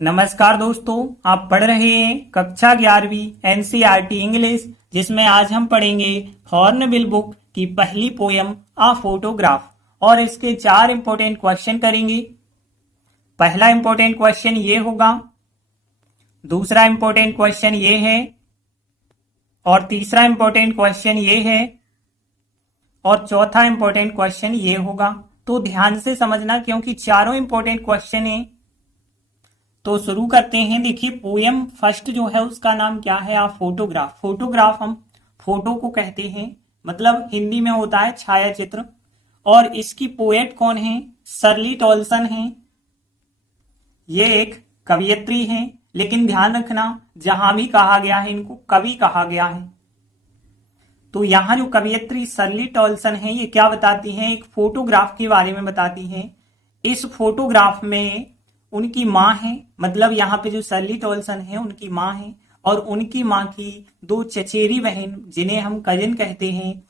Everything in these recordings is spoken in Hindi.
नमस्कार दोस्तों, आप पढ़ रहे हैं कक्षा 11वीं एनसीईआरटी इंग्लिश, जिसमें आज हम पढ़ेंगे हॉर्नबिल बुक की पहली पोयम आ फोटोग्राफ और इसके 4 इंपॉर्टेंट क्वेश्चन करेंगे। पहला इंपॉर्टेंट क्वेश्चन ये होगा, दूसरा इंपॉर्टेंट क्वेश्चन ये है और तीसरा इंपॉर्टेंट क्वेश्चन ये है और चौथा इंपॉर्टेंट क्वेश्चन ये होगा। तो ध्यान से समझना क्योंकि चारों इंपॉर्टेंट क्वेश्चन हैं। तो शुरू करते हैं। देखिए, पोयम फर्स्ट जो है उसका नाम क्या है? आप फोटोग्राफ। फोटोग्राफ हम फोटो को कहते हैं, मतलब हिंदी में होता है छायाचित्र। और इसकी पोएट कौन है? शर्ली टॉलसन है। ये एक कवियत्री है, लेकिन ध्यान रखना जहां भी कहा गया है इनको कवि कहा गया है। तो यहां जो कवियत्री शर्ली टॉलसन है ये क्या बताती हैं? एक फोटोग्राफ के बारे में बताती हैं। इस फोटोग्राफ में उनकी माँ है, मतलब यहाँ पे जो शर्ली टॉलसन है उनकी माँ है, और उनकी माँ की 2 चचेरी बहन जिन्हें हम कजिन कहते हैं,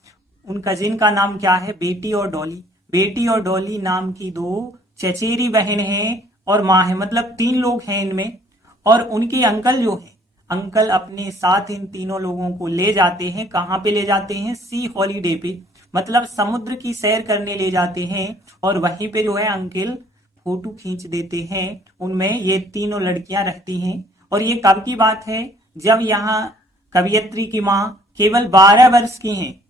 उन कजिन का नाम क्या है? बेटी और डॉली। बेटी और डॉली नाम की 2 चचेरी बहन हैं और माँ है, मतलब 3 लोग हैं इनमें। और उनके अंकल जो है, अंकल अपने साथ इन तीनों लोगों को ले जाते हैं। कहाँ पे ले जाते हैं? सी हॉलीडे पे, मतलब समुद्र की सैर करने ले जाते हैं। और वहीं पे जो है अंकल फोटो खींच देते हैं। उनमें ये तीनों लड़कियां रहती हैं। और ये कब की बात है? जब यहाँ कवियत्री की माँ केवल 12 वर्ष की हैं।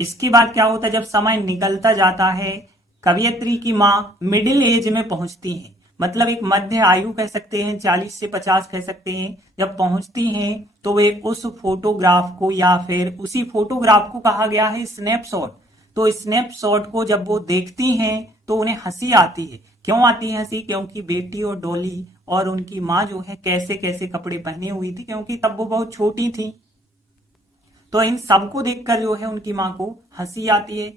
इसके बाद क्या होता है? जब समय निकलता जाता है, कवियत्री की माँ मिडिल एज में पहुंचती हैं, मतलब एक मध्य आयु कह सकते हैं, 40 से 50 कह सकते हैं। जब पहुंचती हैं तो वे उस फोटोग्राफ को, या फिर उसी फोटोग्राफ को कहा गया है स्नैपशॉट। तो स्नैपशॉट को जब वो देखती हैं तो उन्हें हंसी आती है। क्यों आती है हंसी? क्योंकि बेटी और डॉली और उनकी माँ जो है कैसे कैसे कपड़े पहने हुई थी, क्योंकि तब वो बहुत छोटी थी। तो इन सबको देखकर जो है उनकी माँ को हंसी आती है।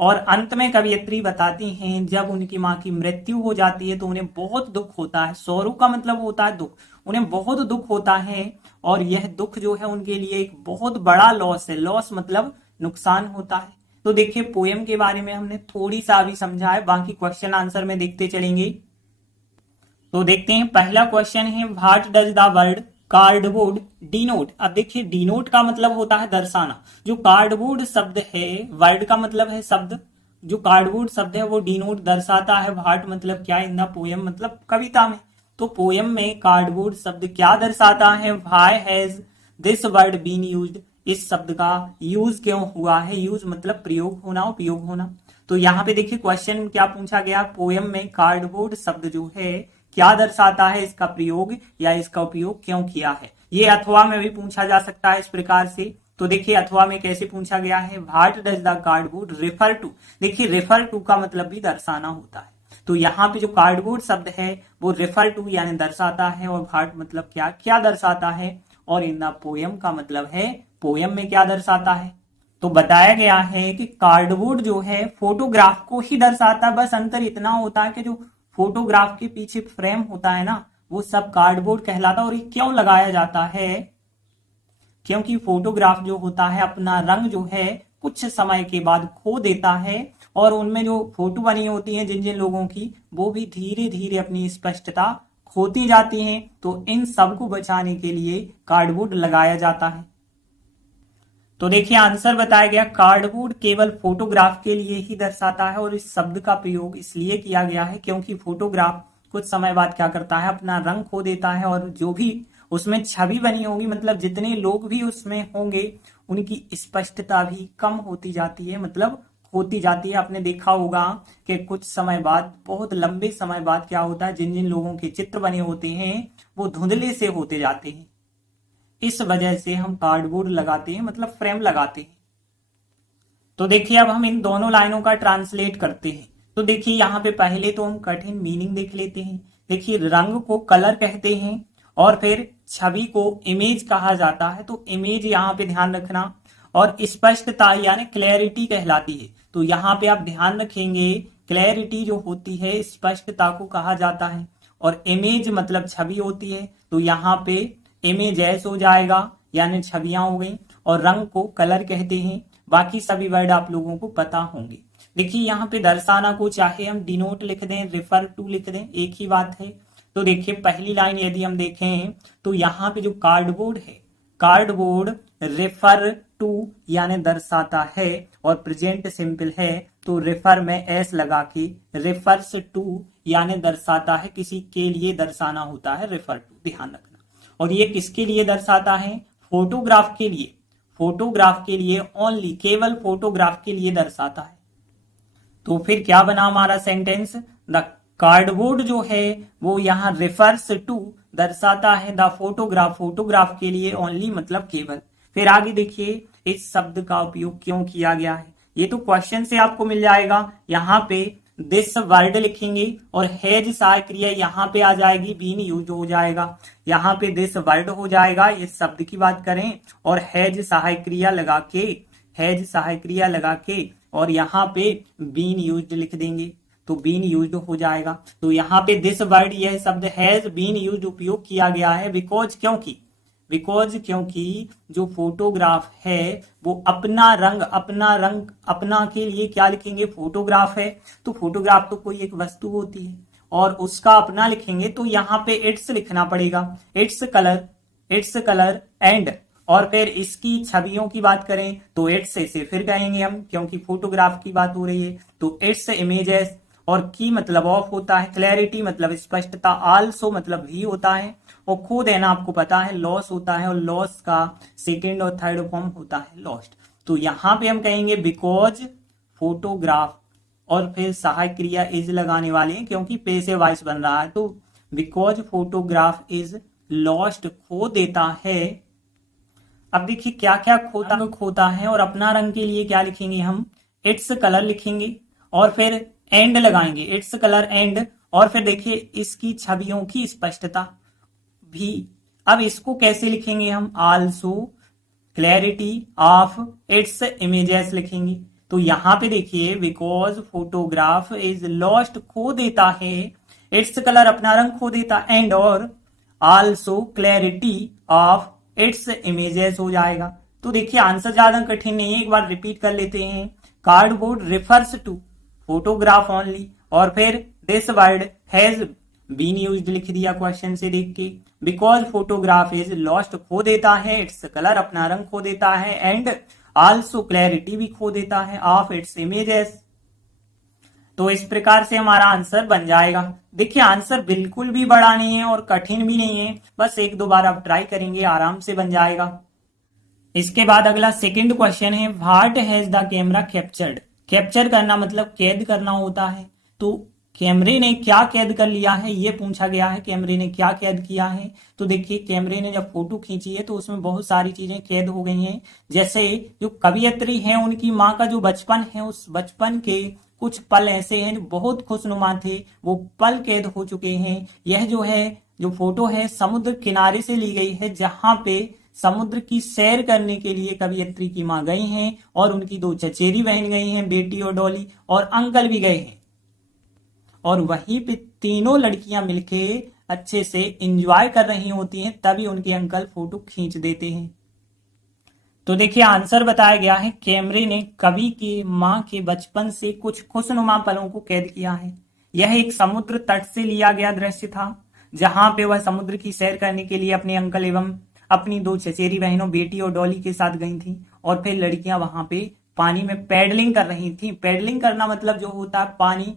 और अंत में कवियत्री बताती हैं जब उनकी माँ की मृत्यु हो जाती है तो उन्हें बहुत दुख होता है। सौरव का मतलब होता है दुख, उन्हें बहुत दुख होता है। और यह दुख जो है उनके लिए एक बहुत बड़ा लॉस है। लॉस मतलब नुकसान होता है। तो देखिए, पोयम के बारे में हमने थोड़ी सा अभी समझा है, बाकी क्वेश्चन आंसर में देखते चलेंगे। तो देखते हैं, पहला क्वेश्चन है, what does the word cardboard denote? अब देखिए, डिनोट का मतलब होता है दर्शाना। जो कार्डबोर्ड शब्द है, वर्ड का मतलब है शब्द, जो कार्डबोर्ड शब्द है वो डिनोट दर्शाता है। व्हाट मतलब क्या? इन द पोयम मतलब कविता में। तो पोयम में कार्डबोर्ड शब्द क्या दर्शाता है? Why has this word been used? इस शब्द का यूज क्यों हुआ है? यूज मतलब प्रयोग होना, उपयोग होना। तो यहाँ पे देखिए क्वेश्चन क्या पूछा गया, पोयम में कार्डबोर्ड शब्द जो है क्या दर्शाता है, इसका प्रयोग या इसका उपयोग क्यों किया है। ये अथवा में भी पूछा जा सकता है इस प्रकार से। तो देखिए अथवा में कैसे पूछा गया है, what does the cardboard refer to? देखिए, रेफर टू का मतलब भी दर्शाना होता है। तो यहाँ पे जो कार्डबोर्ड शब्द है वो रेफर टू यानी दर्शाता है, और व्हाट मतलब क्या क्या दर्शाता है, और इन द पोयम का मतलब है पोयम में क्या दर्शाता है। तो बताया गया है कि कार्डबोर्ड जो है फोटोग्राफ को ही दर्शाता है, बस अंतर इतना होता है कि जो फोटोग्राफ के पीछे फ्रेम होता है ना, वो सब कार्डबोर्ड कहलाता है। और ये क्यों लगाया जाता है? क्योंकि फोटोग्राफ जो होता है अपना रंग जो है कुछ समय के बाद खो देता है, और उनमें जो फोटो बनी होती है जिन जिन लोगों की, वो भी धीरे धीरे अपनी स्पष्टता खोती जाती हैं। तो इन सब को बचाने के लिए कार्डबोर्ड लगाया जाता है। तो देखिए आंसर बताया गया, कार्डबोर्ड केवल फोटोग्राफ के लिए ही दर्शाता है, और इस शब्द का प्रयोग इसलिए किया गया है क्योंकि फोटोग्राफ कुछ समय बाद क्या करता है, अपना रंग खो देता है, और जो भी उसमें छवि बनी होगी, मतलब जितने लोग भी उसमें होंगे, उनकी स्पष्टता भी कम होती जाती है, मतलब होती जाती है। आपने देखा होगा कि कुछ समय बाद, बहुत लंबे समय बाद क्या होता है, जिन जिन लोगों के चित्र बने होते हैं वो धुंधले से होते जाते हैं। इस वजह से हम कार्डबोर्ड लगाते हैं, मतलब फ्रेम लगाते हैं। तो देखिए अब हम इन दोनों लाइनों का ट्रांसलेट करते हैं। तो देखिए यहाँ पे पहले तो हम कठिन मीनिंग देख लेते हैं। देखिए, रंग को कलर कहते हैं और फिर छवि को इमेज कहा जाता है। तो इमेज यहाँ पे ध्यान रखना, और स्पष्टता यानी क्लैरिटी कहलाती है। तो यहाँ पे आप ध्यान रखेंगे, क्लैरिटी जो होती है स्पष्टता को कहा जाता है, और इमेज मतलब छवि होती है। तो यहाँ पे इमेजेस हो जाएगा, यानी छवियां हो गई, और रंग को कलर कहते हैं। बाकी सभी वर्ड आप लोगों को पता होंगे। देखिए यहाँ पे दर्शाना को चाहे हम डिनोट लिख दें, रेफर टू लिख दें, एक ही बात है। तो देखिए पहली लाइन यदि हम देखें तो यहाँ पे जो कार्डबोर्ड है, कार्डबोर्ड रेफर टू यानी दर्शाता है, और प्रेजेंट सिंपल है तो रेफर में एस लगा के रेफर्स टू यानी दर्शाता है, किसी के लिए दर्शाना होता है रेफर टू, ध्यान रखना। और ये किसके लिए दर्शाता है? फोटोग्राफ के लिए, फोटोग्राफ के लिए ओनली, केवल फोटोग्राफ के लिए दर्शाता है। तो फिर क्या बना हमारा सेंटेंस? द कार्डबोर्ड जो है वो यहाँ रेफर्स टू दर्शाता है द फोटोग्राफ, फोटोग्राफ के लिए ओनली मतलब केवल। फिर आगे देखिए इस शब्द का उपयोग क्यों किया गया है, ये तो क्वेश्चन से आपको मिल जाएगा। यहाँ पे दिस वर्ड लिखेंगे और हैज सहायक क्रिया यहाँ पे आ जाएगी, बीन यूज हो जाएगा। यहाँ पे दिस वर्ड हो जाएगा इस शब्द की बात करें, और हैज सहायक क्रिया लगा के, हैज सहायक क्रिया लगा के और यहाँ पे बीन यूज्ड लिख देंगे तो बीन यूज्ड हो जाएगा। तो यहाँ पे दिस वर्ड, यह शब्द हैज बीन यूज्ड उपयोग किया गया है बिकॉज, क्योंकि, बिकॉज क्योंकि जो फोटोग्राफ है वो अपना रंग, अपना रंग, अपना के लिए क्या लिखेंगे? फोटोग्राफ है, तो फोटोग्राफ तो कोई एक वस्तु होती है और उसका अपना लिखेंगे तो यहाँ पे इट्स लिखना पड़ेगा, its colour, its colour and, और फिर इसकी छवियों की बात करें तो इट्स से फिर कहेंगे हम, क्योंकि फोटोग्राफ की बात हो रही है तो इट्स इमेजेस, और की मतलब ऑफ होता है, क्लैरिटी मतलब स्पष्टता, आल्सो मतलब भी होता है, और खो देना आपको पता है लॉस होता है, और लॉस का सेकेंड और थर्ड फॉर्म होता है लॉस्ट। तो यहाँ पे हम कहेंगे बिकॉज फोटोग्राफ, और फिर सहायक क्रिया इज लगाने वाले हैं क्योंकि पे से वॉइस बन रहा है, तो बिकॉज फोटोग्राफ इज लॉस्ट, खो देता है। अब देखिए क्या क्या खोता है, और अपना रंग के लिए क्या लिखेंगे हम? इट्स कलर लिखेंगे और फिर एंड लगाएंगे, इट्स कलर एंड, और फिर देखिए इसकी छवियों की स्पष्टता भी। अब इसको कैसे लिखेंगे हम? Also clarity of its images लिखेंगे। तो यहाँ पे देखिए बिकॉज फोटोग्राफ इज लॉस्ट, खो देता है, इट्स कलर अपना रंग खो देता, एंड और also clarity of its images हो जाएगा। तो देखिए आंसर ज्यादा कठिन नहीं है, एक बार रिपीट कर लेते हैं। Cardboard refers to photograph only, और फिर this word has been used लिख दिया क्वेश्चन से देख के। बिकॉज फोटोग्राफ इज लॉस्ट, खो देता है, इट्स कलर अपना रंग खो देता है, एंड आल्सो क्लैरिटी भी खो देता है ऑफ इट्स इमेजेस। तो इस प्रकार से हमारा आंसर बन जाएगा। देखिए आंसर बिल्कुल भी बड़ा नहीं है और कठिन भी नहीं है, बस एक दो बार आप ट्राई करेंगे आराम से बन जाएगा। इसके बाद अगला सेकंड क्वेश्चन है, what has the camera captured. Capture करना मतलब कैद करना होता है, तो कैमरे ने क्या कैद कर लिया है ये पूछा गया है, कैमरे ने क्या कैद किया है। तो देखिए कैमरे ने जब फोटो खींची है तो उसमें बहुत सारी चीजें कैद हो गई हैं, जैसे जो कवियत्री हैं उनकी माँ का जो बचपन है, उस बचपन के कुछ पल ऐसे हैं जो बहुत खुशनुमा थे, वो पल कैद हो चुके हैं। यह जो है, जो फोटो है समुद्र किनारे से ली गई है, जहां पे समुद्र की सैर करने के लिए कवियत्री की माँ गई हैं और उनकी दो चचेरी बहन गई हैं, बेटी और डॉली, और अंकल भी गए हैं, और वहीं पे तीनों लड़कियां मिलके अच्छे से एंजॉय कर रही होती हैं, तभी उनके अंकल फोटो खींच देते हैं। तो देखिए आंसर बताया गया है, कैमरे ने कवि के माँ के बचपन से कुछ खुशनुमा पलों को कैद किया है। यह एक समुद्र तट से लिया गया दृश्य था, जहां पे वह समुद्र की सैर करने के लिए अपने अंकल एवं अपनी दो चचेरी बहनों बेटी और डॉली के साथ गई थी, और फिर लड़कियां वहां पे पानी में पैडलिंग कर रही थी। पैडलिंग करना मतलब जो होता है पानी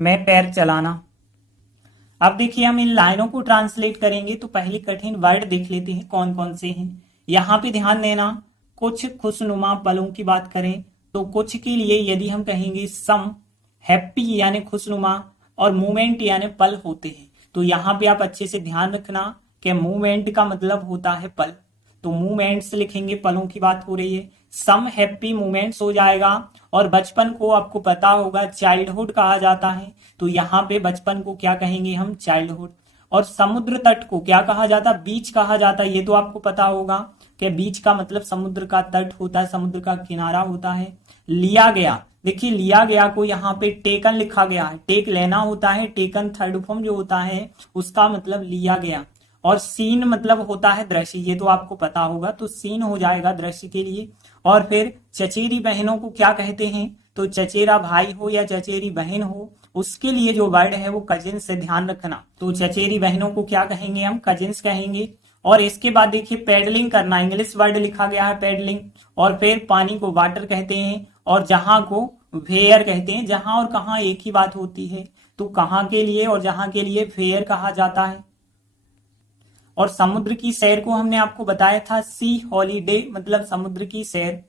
में पैर चलाना। अब देखिए हम इन लाइनों को ट्रांसलेट करेंगे, तो पहले कठिन वर्ड देख लेते हैं कौन कौन से हैं। यहाँ पे ध्यान देना, कुछ खुशनुमा पलों की बात करें तो कुछ के लिए यदि हम कहेंगे सम, हैप्पी यानी खुशनुमा, और मूवमेंट यानी पल होते हैं। तो यहाँ पे आप अच्छे से ध्यान रखना कि मूवमेंट का मतलब होता है पल, तो मूवमेंट्स लिखेंगे, पलों की बात हो रही है। सम हैप्पी मूवमेंट्स हो जाएगा, और बचपन को आपको पता होगा चाइल्डहुड कहा जाता है, तो यहाँ पे बचपन को क्या कहेंगे हम? चाइल्डहुड। और समुद्र तट को क्या कहा जाता? बीच कहा जाता है, ये तो आपको पता होगा कि बीच का मतलब समुद्र का तट होता है, समुद्र का किनारा होता है। लिया गया, देखिए लिया गया को यहाँ पे टेकन लिखा गया है, टेक लेना होता है, टेकन थर्ड फॉर्म जो होता है उसका मतलब लिया गया। और सीन मतलब होता है दृश्य, ये तो आपको पता होगा, तो सीन हो जाएगा दृश्य के लिए। और फिर चचेरी बहनों को क्या कहते हैं? तो चचेरा भाई हो या चचेरी बहन हो, उसके लिए जो वर्ड है वो कजिन्स से, ध्यान रखना। तो चचेरी बहनों को क्या कहेंगे हम? कजिन्स कहेंगे। और इसके बाद देखिए पैडलिंग करना, इंग्लिश वर्ड लिखा गया है पैडलिंग। और फिर पानी को वाटर कहते हैं और जहां को वेयर कहते हैं। जहां और कहां एक ही बात होती है, तो कहां के लिए और जहां के लिए वेयर कहा जाता है। और समुद्र की सैर को हमने आपको बताया था सी हॉलीडे, मतलब समुद्र की सैर।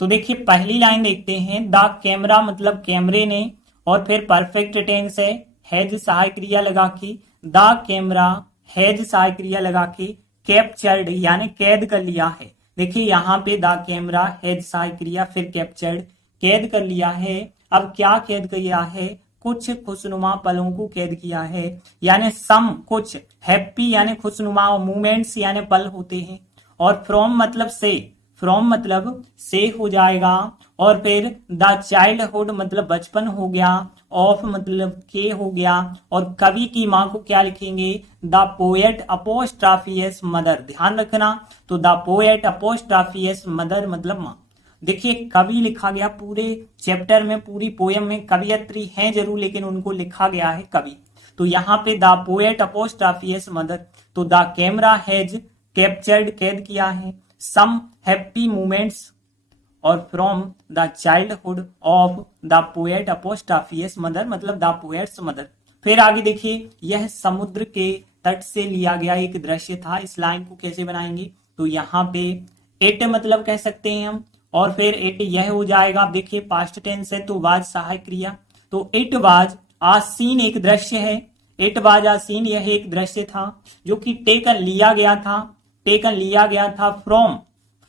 तो देखिए पहली लाइन देखते हैं, द कैमरा मतलब कैमरे ने, और फिर परफेक्ट टेंस है, हैज सहायक क्रिया लगा के, द कैमरा हैज सहायक क्रिया लगा के कैप्चर्ड यानी कैद कर लिया है। देखिए यहाँ पे द कैमरा हैज सहायक क्रिया, फिर कैप्चर्ड कैद कर लिया है। अब क्या कैद किया है? कुछ खुशनुमा पलों को कैद किया है, यानी सम कुछ, हैप्पी यानी खुशनुमा, मोमेंट्स यानी पल होते हैं। और फ्रॉम मतलब से, फ्रॉम मतलब से हो जाएगा। और फिर द चाइल्डहुड मतलब बचपन हो गया, ऑफ मतलब के हो गया। और कवि की माँ को क्या लिखेंगे? The poet apostrophe S mother, ध्यान रखना। तो the poet apostrophe S mother मतलब माँ। देखिए कवि लिखा गया, पूरे चैप्टर में पूरी पोयम में कवियत्री हैं जरूर, लेकिन उनको लिखा गया है कवि। तो यहाँ पे the poet apostrophe S mother. तो द कैमरा हैज कैप्चर्ड कैद किया है, सम हैप्पी मोमेंट्स, और from the childhood of the poet apostrophe S mother मतलब द पोएट्स मदर। फिर आगे देखिए, यह समुद्र के तट से लिया गया एक दृश्य था। इस लाइन को कैसे बनाएंगे? तो यहाँ पे इट मतलब कह सकते हैं हम, और फिर इट यह हो जाएगा। आप देखिए पास्ट टेंस है तो वाज सहायक क्रिया, तो इट वाज आ सीन एक दृश्य है, इट वाज आ सीन यह एक दृश्य था जो कि टेकन लिया गया था, टेकन लिया गया था फ्रॉम,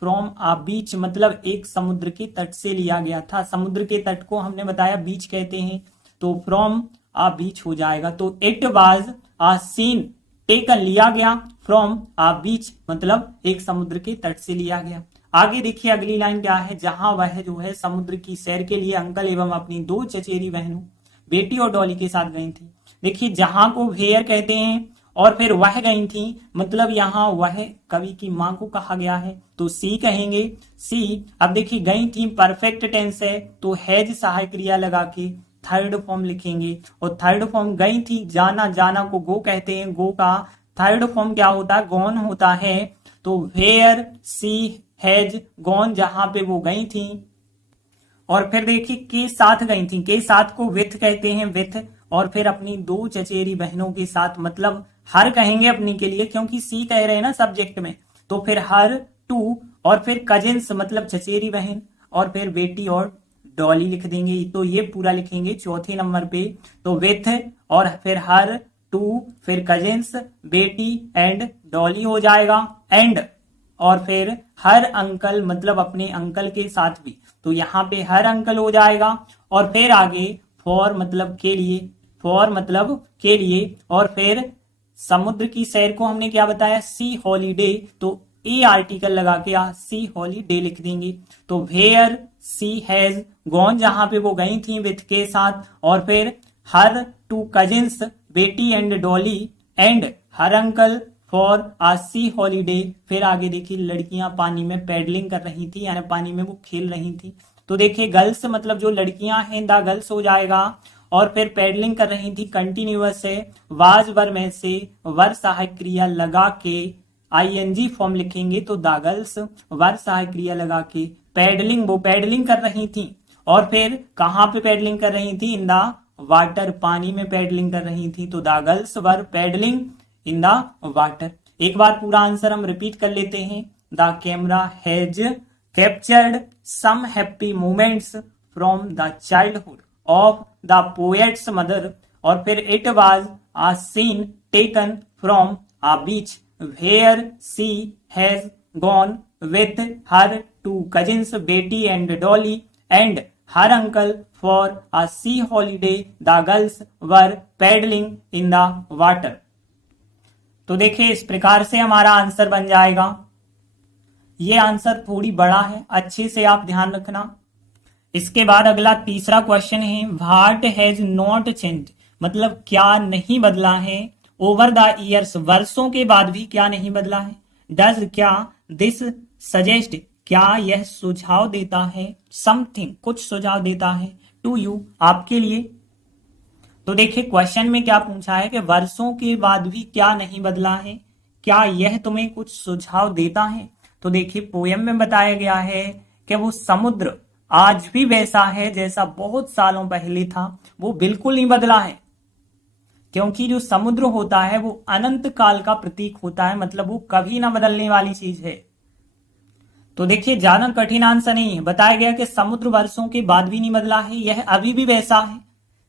फ्रॉम आ बीच मतलब एक समुद्र के तट से लिया गया था। समुद्र के तट को हमने बताया बीच कहते हैं, तो फ्रॉम आ बीच हो जाएगा। तो it was a scene taken लिया गया फ्रॉम आ बीच मतलब एक समुद्र के तट से लिया गया। आगे देखिए अगली लाइन क्या है, जहां वह जो है समुद्र की सैर के लिए अंकल एवं अपनी दो चचेरी बहनों बेटी और डॉली के साथ गई थी। देखिए जहां को वेयर कहते हैं, और फिर वह गई थी मतलब यहाँ वह कवि की माँ को कहा गया है, तो सी कहेंगे, सी। अब देखिए गई थी परफेक्ट टेंस है, तो हैज सहायक क्रिया लगा के थर्ड फॉर्म लिखेंगे। और थर्ड फॉर्म गई थी, जाना, जाना को गो कहते हैं, गो का थर्ड फॉर्म क्या होता है? गॉन होता है। तो वेयर सी हैज गॉन, जहां पे वो गई थी। और फिर देखिए के साथ गई थी, के साथ को विथ कहते हैं, विथ। और फिर अपनी दो चचेरी बहनों के साथ, मतलब हर कहेंगे अपनी के लिए, क्योंकि सी कह रहे हैं ना सब्जेक्ट में। तो फिर हर टू, और फिर कजिन्स मतलब चचेरी बहन, और फिर बेटी और डॉली लिख देंगे। तो ये पूरा लिखेंगे चौथे नंबर पे। तो विथ और फिर हर टू, फिर कजिन्स, बेटी एंड डॉली हो जाएगा, एंड और फिर हर अंकल मतलब अपने अंकल के साथ भी। तो यहाँ पे हर अंकल हो जाएगा। और फिर आगे फॉर मतलब के लिए, फॉर मतलब के लिए। और फिर समुद्र की सैर को हमने क्या बताया? सी हॉलीडे, तो ए आर्टिकल लगा के सी हॉलीडे लिख देंगे। तो वेयर सी हैज गॉन, जहां पे वो गई थी विथ के साथ। और फिर हर two cousins Betty and Dolly, and her uncle for a sea holiday. फिर आगे देखिए लड़कियां पानी में पैडलिंग कर रही थी, यानी पानी में वो खेल रही थी। तो देखिए गर्ल्स मतलब जो लड़कियां हैं द गर्ल्स हो जाएगा। और फिर पैडलिंग कर रही थी कंटिन्यूअस है, वाज वर में से वर सहायक क्रिया लगा के आईएनजी फॉर्म लिखेंगे। तो द गर्ल्स वर सहायक क्रिया लगा के पैडलिंग, वो पैडलिंग कर रही थी। और फिर कहां पे पैडलिंग कर रही थी? इन द वाटर, पानी में पैडलिंग कर रही थी। तो the girls were paddling in the water. एक बार पूरा आंसर हम रिपीट कर लेते हैं। The camera has captured some happy moments from the childhood of the poet's mother. और फिर it was a scene taken from a beach where she has gone with her two cousins Betty and Dolly, and her uncle for a sea holiday the girls were paddling in the water. तो देखिए इस प्रकार से हमारा आंसर बन जाएगा। ये आंसर थोड़ी बड़ा है, अच्छे से आप ध्यान रखना। इसके बाद अगला तीसरा क्वेश्चन है, व्हाट हैज नॉट चेंज, मतलब क्या नहीं बदला है ओवर द ईयर्स, वर्षों के बाद भी क्या नहीं बदला है। डज क्या दिस सजेस्ट, क्या यह सुझाव देता है, समथिंग कुछ सुझाव देता है, टू यू आपके लिए। तो देखिए क्वेश्चन में क्या पूछा है कि वर्षों के बाद भी क्या नहीं बदला है, क्या यह तुम्हें कुछ सुझाव देता है। तो देखिए पोयम में बताया गया है कि वो समुद्र आज भी वैसा है जैसा बहुत सालों पहले था, वो बिल्कुल नहीं बदला है, क्योंकि जो समुद्र होता है वो अनंत काल का प्रतीक होता है, मतलब वो कभी ना बदलने वाली चीज है। तो देखिए ज्यादा कठिन आंसर नहीं है, बताया गया कि समुद्र वर्षों के बाद भी नहीं बदला है, यह अभी भी वैसा है।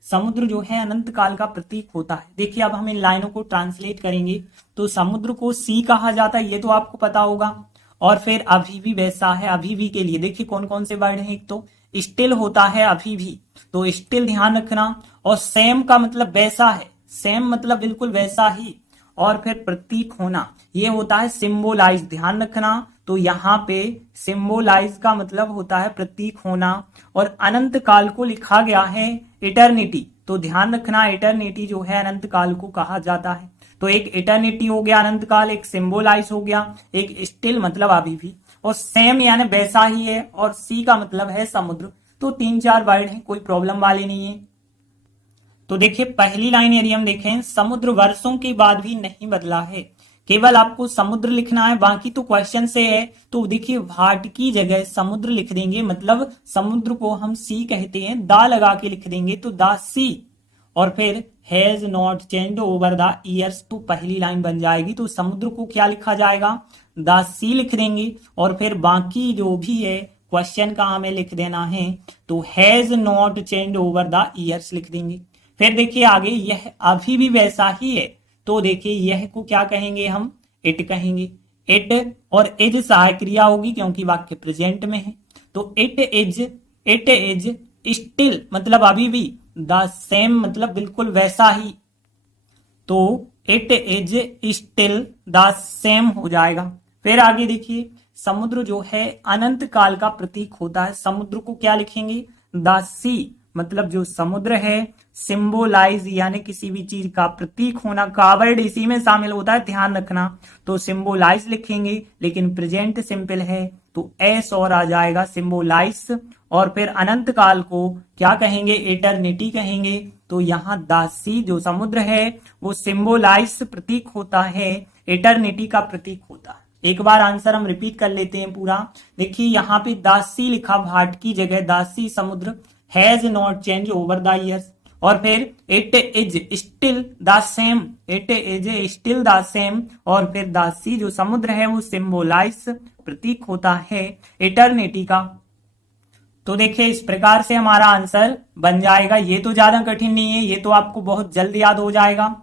समुद्र जो है अनंत काल का प्रतीक होता है। देखिए अब हम इन लाइनों को ट्रांसलेट करेंगे तो समुद्र को सी कहा जाता है, ये तो आपको पता होगा। और फिर अभी भी वैसा है, अभी भी के लिए देखिए कौन कौन से वर्ड हैं। एक तो स्टिल होता है अभी भी, तो स्टिल ध्यान रखना। और सेम का मतलब वैसा है, सेम मतलब बिल्कुल वैसा ही। और फिर प्रतीक होना, ये होता है सिंबोलाइज, ध्यान रखना। तो यहाँ पे सिंबोलाइज का मतलब होता है प्रतीक होना। और अनंत काल को लिखा गया है इटर्निटी, तो ध्यान रखना इटर्निटी जो है अनंत काल को कहा जाता है। तो एक इटर्निटी हो गया अनंत काल, एक सिंबोलाइज हो गया, एक स्टिल मतलब अभी भी, और सेम यानी वैसा ही है, और सी का मतलब है समुद्र। तो 3-4 वर्ड है, कोई प्रॉब्लम वाले नहीं है। तो देखिए पहली लाइन यदि हम देखें, समुद्र वर्षों के बाद भी नहीं बदला है, केवल आपको समुद्र लिखना है, बाकी तो क्वेश्चन से है। तो देखिए वाट की जगह समुद्र लिख देंगे, मतलब समुद्र को हम सी कहते हैं, दा लगा के लिख देंगे तो दा सी। और फिर has not change over the years, तो पहली लाइन बन जाएगी। तो समुद्र को क्या लिखा जाएगा, द सी लिख देंगे। और फिर बाकी जो भी है क्वेश्चन का हमें लिख देना है, तो has not change over the years लिख देंगे। फिर देखिए आगे, यह अभी भी वैसा ही है, तो देखिए यह को क्या कहेंगे हम, इट कहेंगे। इट और इज सहायक क्रिया होगी क्योंकि वाक्य प्रेजेंट में है। तो इट इज स्टिल मतलब अभी भी, द सेम मतलब बिल्कुल वैसा ही, तो it is still the same हो जाएगा। फिर आगे देखिए, समुद्र जो है अनंत काल का प्रतीक होता है, समुद्र को क्या लिखेंगे, द सी मतलब जो समुद्र है, सिंबोलाइज यानी किसी भी चीज का प्रतीक होना, का वर्ड इसी में शामिल होता है, ध्यान रखना। तो सिंबोलाइज लिखेंगे, लेकिन प्रेजेंट सिंपल है तो एस और आ जाएगा सिंबोलाइज। और फिर अनंत काल को क्या कहेंगे, इटर्निटी कहेंगे। तो यहाँ दासी जो समुद्र है वो सिंबोलाइज प्रतीक होता है, इटर्निटी का प्रतीक होता है। एक बार आंसर हम रिपीट कर लेते हैं पूरा। देखिए यहाँ पे दासी लिखा भाट की जगह, दासी समुद्र, has not change over the years. और फिर it is still the same, it is still the same. और फिर दासी जो समुद्र है वो सिंबोलाइज प्रतीक होता है इटर्निटी का। तो देखिए इस प्रकार से हमारा आंसर बन जाएगा। ये तो ज्यादा कठिन नहीं है, ये तो आपको बहुत जल्द याद हो जाएगा।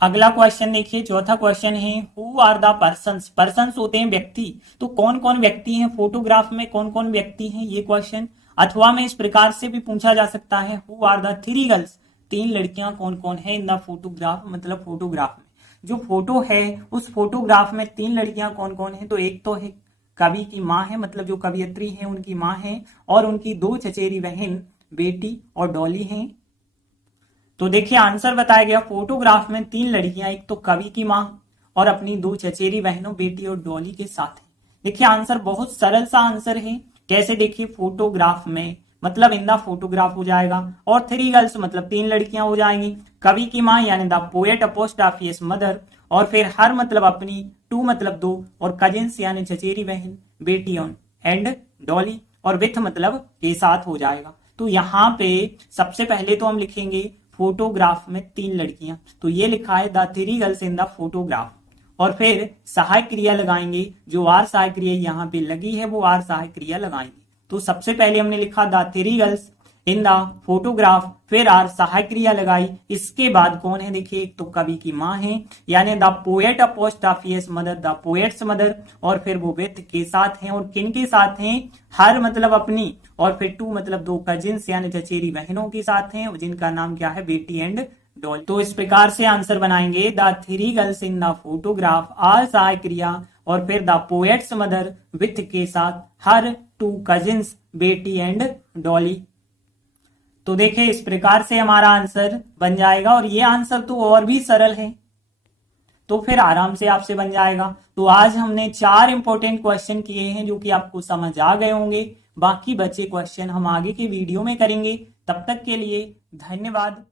अगला क्वेश्चन देखिए, चौथा क्वेश्चन है, who are the persons. Persons होते हैं व्यक्ति, तो कौन कौन व्यक्ति हैं फोटोग्राफ में, कौन कौन व्यक्ति हैं, ये क्वेश्चन। अथवा में इस प्रकार से भी पूछा जा सकता है, हु आर द 3 गर्ल्स, 3 लड़कियां कौन कौन है इन द फोटोग्राफ, मतलब फोटोग्राफ में जो फोटो है उस फोटोग्राफ में 3 लड़कियां कौन कौन है। तो एक तो है कवि की माँ है, मतलब जो कवियत्री है उनकी माँ है, और उनकी 2 चचेरी बहन बेटी और डॉली हैं। तो देखिए आंसर बताया गया, फोटोग्राफ में 3 लड़कियां, एक तो कवि की माँ और अपनी 2 चचेरी बहनों बेटी और डॉली के साथ है। देखिए आंसर बहुत सरल सा आंसर है। कैसे, देखिए फोटोग्राफ में मतलब इन द फोटोग्राफ हो जाएगा, और 3 गर्ल्स मतलब 3 लड़कियां हो जाएंगी। कवि की माँ यानी द पोएट अपोस्ट्रोफी मदर, और फिर हर मतलब अपनी, 2 मतलब 2, और कजिन्स यानी चचेरी बहन बेटी ऑन, एंड डॉली और विथ मतलब के साथ हो जाएगा। तो यहाँ पे सबसे पहले तो हम लिखेंगे फोटोग्राफ में 3 लड़कियां, तो ये लिखा है the 3 girls in the photograph. और फिर सहायक क्रिया लगाएंगे, जो आर सहायक क्रिया यहाँ पे लगी है वो आर सहायक क्रिया लगाएंगे। तो सबसे पहले हमने लिखा the 3 girls in the photograph, फिर आर सहायक क्रिया लगाई। इसके बाद कौन है, देखिए एक तो कवि की माँ है यानी the poet apostrophe mother, the poet's mother, और फिर वो विथ के साथ हैं, और किन के साथ हैं, हर मतलब अपनी, और फिर 2 मतलब 2 कजिन्स यानी चचेरी बहनों के साथ हैं, जिनका नाम क्या है, बेटी एंड डॉल। तो इस प्रकार से आंसर बनाएंगे, the 3 girls in the photograph, are सहायक क्रिया, और फिर द पोएट्स मदर विथ के साथ, हर 2 कजिन्स बेटी एंड डॉली। तो देखिए इस प्रकार से हमारा आंसर बन जाएगा। और ये आंसर तो और भी सरल है। तो फिर आराम से आपसे बन जाएगा। तो आज हमने 4 इंपॉर्टेंट क्वेश्चन किए हैं जो कि आपको समझ आ गए होंगे। बाकी बचे क्वेश्चन हम आगे के वीडियो में करेंगे। तब तक के लिए धन्यवाद।